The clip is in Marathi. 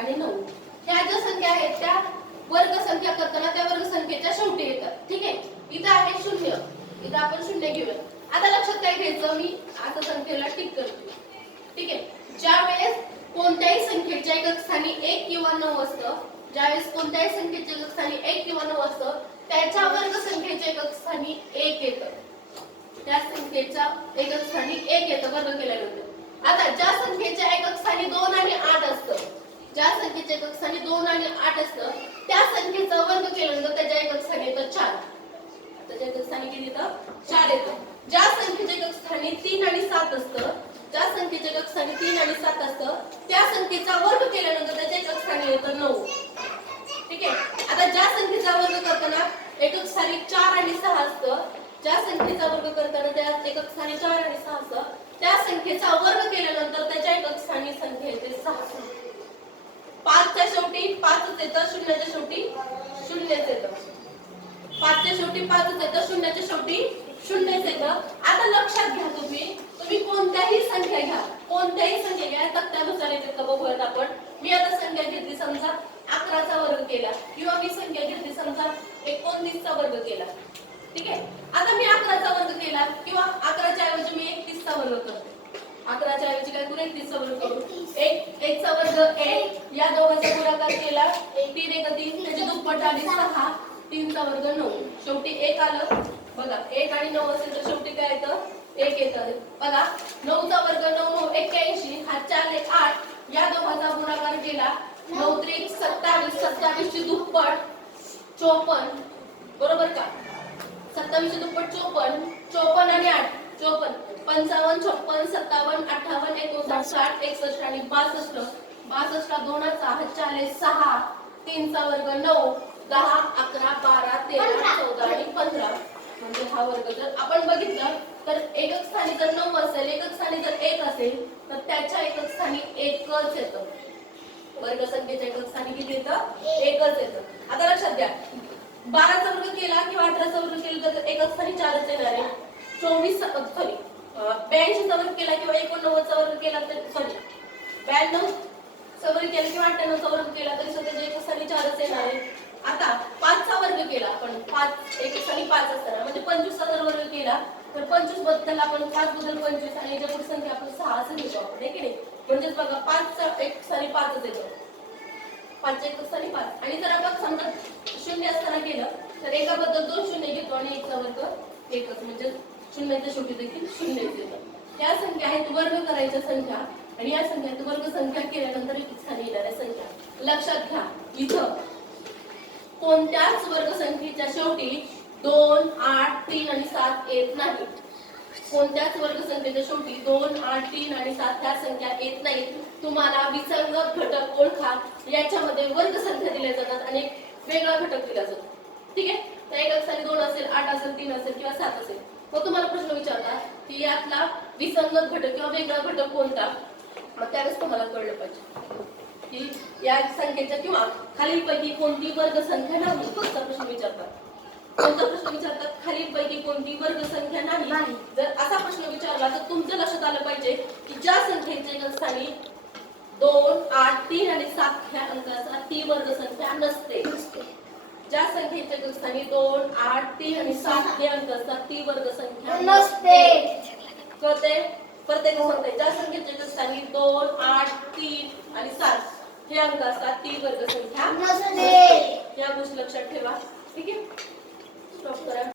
आणि नऊ. ह्या ज्या संख्या आहेत त्या वर्ग संख्या करताना त्या वर्ग संख्येच्या शेवटी येतात. ठीक आहे? इथं आहे शून्य. इथं आपण शून्य घेऊया. आता लक्षात काय घ्यायचं? मी आता संख्येला टिक करतो. ठीक आहे? ज्या वेळेस कोणत्याही संख्येच्या एकक स्थानी एक किंवा नऊ असतं ज्यावेळेस कोणत्याही संख्येच्या एकक स्थानी एक किंवा नऊ असतं त्याच्या वर्ग संख्येच्या एकक स्थानी एक येतं. त्या संख्येच्या एकक स्थानी एक येतं. वर्ग केल्यानंतर. आता ज्या संख्येच्या एकक स्थानी दोन आणि आठ असतं ज्या संख्येच्या एकक स्थानी दोन आणि आठ असतं त्या संख्येचा वर्ग केल्यानंतर त्याच्या एकक स्थानी येतं चार. त्याच्या एकक स्थानी किती येतं? चार येतं. ज्या संख्येच्या एकक स्थानी तीन आणि सात असतं ज्या संख्येच्या एकक स्थानी तीन आणि सात असतं त्या संख्येचा वर्ग केल्यानंतर त्याच्या एकक स्थानी येतं नऊ. ठीक आहे? आता ज्या संख्येचा वर्ग करताना एकक स्थानी चार आणि सहा असतं ज्या संख्येचा वर्ग करताना त्या एकक स्थानी चार आणि सहा असतं त्या संख्येचा वर्ग केल्यानंतर त्याच्या एकक स्थानी संख्या येते सहा. पाचच्या शेवटी पाचच येतं शून्याच्या शेवटी शून्यच येतं. पाचच्या शेवटी पाचच येतं शून्याच्या शेवटी शून्यच येतं. आता लक्षात घ्या तुम्ही तुम्ही कोणत्याही संख्या घ्या. कोणत्याही संख्या घ्या. तक्त्यानुसार येते का बघूयात आपण. मी आता संख्या घेतली समजा अकराचा वर्ग केला. किंवा मी संख्या घेतली समजा एकोणतीसचा वर्ग केला. ठीक आहे? आता मी अकराचा वर्ग केला किंवा अकराच्या ऐवजी मी एकतीसचा वर्ग करतो. अकराच्या ऐवजी काय करू? एकतीसचा वर्ग करू. एक एकचा वर्ग एक. या दोघांचा गुणाकार केला. तीन एक तीन. त्याची दुप्पट आली सहा. तीनचा वर्ग नऊ. शेवटी एक आलं. बघा एक आणि नऊ असेल तर शेवटी काय येतं? एक येतं. बघा नऊचा वर्ग नऊ नऊ एक्क्याऐंशी. हा चार एक आठ. या दोघांचा गुणाकार केला. नऊ त्रिक सत्तावीस. सत्तावीसची दुप्पट चोपन्न. बरोबर का? सत्तावीसशे दुप्पट चोपन्न. चोपन्न आणि आठ. चोपन्न. पंचावन्न छप्पन सत्तावन्न अठ्ठावन्न एकोणसाठ साठ एकसष्ट आणि बासष्ट. बासष्ट दोनाचा आले सहा. तीनचा वर्ग नऊ दहा अकरा बारा तेरा चौदा आणि पंधरा. म्हणजे हा वर्ग जर आपण बघितलं तर एकक स्थानी जर नऊ असेल एकक स्थानी जर एक असेल तर त्याच्या एकक स्थानी एकच येतं. वर्ग संख्येच्या एकक स्थानी किती येतं? एकच येतं. आता लक्षात घ्या बाराचा वर्ग केला किंवा अठराचा वर्ग केला तर एकच स्थानी चारच येणार आहे. चोवीस सॉरी ब्याऐंशीचा वर्ग केला किंवा एकोणनव्वदचा वर्ग केला तर सॉरी ब्याण्णवचा वर्ग केला किंवा अठ्ठ्याण्णवचा वर्ग केला तरी सुद्धा त्याच्या साली चारच येणार आहे आता पाचचा वर्ग केला आपण पाच एक स्थानी पाच असताना म्हणजे पंचवीसचा जर वर्ग केला तर पंचवीसबद्दल आपण पाच बद्दल पंचवीस आणि याच्या संख्या आपण सहा असं घेतो आपण आहे की नाही? म्हणजेच बघा पाचचा एक स्थानी पाचच येतो पाच एक स्थानी पाच. आणि जर आपण समजा शून्य असताना केलं तर एकाबद्दल दोन शून्य घेतो आणि एकचा वर्ग एकच म्हणजे शून्याच्या शेवटी देखील शून्य येतं. या संख्या आहेत वर्ग करायच्या संख्या आणि या संख्यात वर्ग संख्या केल्यानंतर एक स्थानी येणाऱ्या संख्या. लक्षात घ्या इथं कोणत्याच वर्ग संख्येच्या शेवटी दोन आठ तीन आणि सात येत नाही कोणत्याच वर्ग संख्येच्या शेवटी दोन आठ तीन आणि सात ह्या संख्या येत नाहीत. तुम्हाला विसंगत घटक ओळखा याच्यामध्ये वर्ग संख्या दिल्या जातात आणि एक वेगळा घटक दिला जातो. ठीक आहे? तर एक स्थानी दोन असेल आठ असेल तीन असेल किंवा सात असेल. मग तुम्हाला प्रश्न विचारतात की यातला विसंगत घटक किंवा वेगळा घटक कोणता? मग त्यावेळेस तुम्हाला कळलं पाहिजे. की या संख्येच्या किंवा खालीलपैकी कोणती वर्ग संख्या नाही असा प्रश्न विचारतात. कोणता प्रश्न विचारतात? खालीलपैकी कोणती वर्ग संख्या नाही? जर असा प्रश्न विचारला तर तुमच्या लक्षात आलं पाहिजे की ज्या संख्येचे एकक स्थानी दोन आठ तीन आणि सात ह्या अंकाचा ती वर्ग संख्या नसते. ज्या संख्येच्या ग्रस्थानी दोन आठ तीन आणि सात हे अंक असतात ती वर्ग संख्या नसते कळते प्रत्येक सांगते ज्या संख्येच्या ग्रस्थानी दोन आठ तीन आणि सात हे अंक असतात ती वर्ग संख्या या गोष्टी लक्षात ठेवा. ठीक आहे? स्टॉप करा.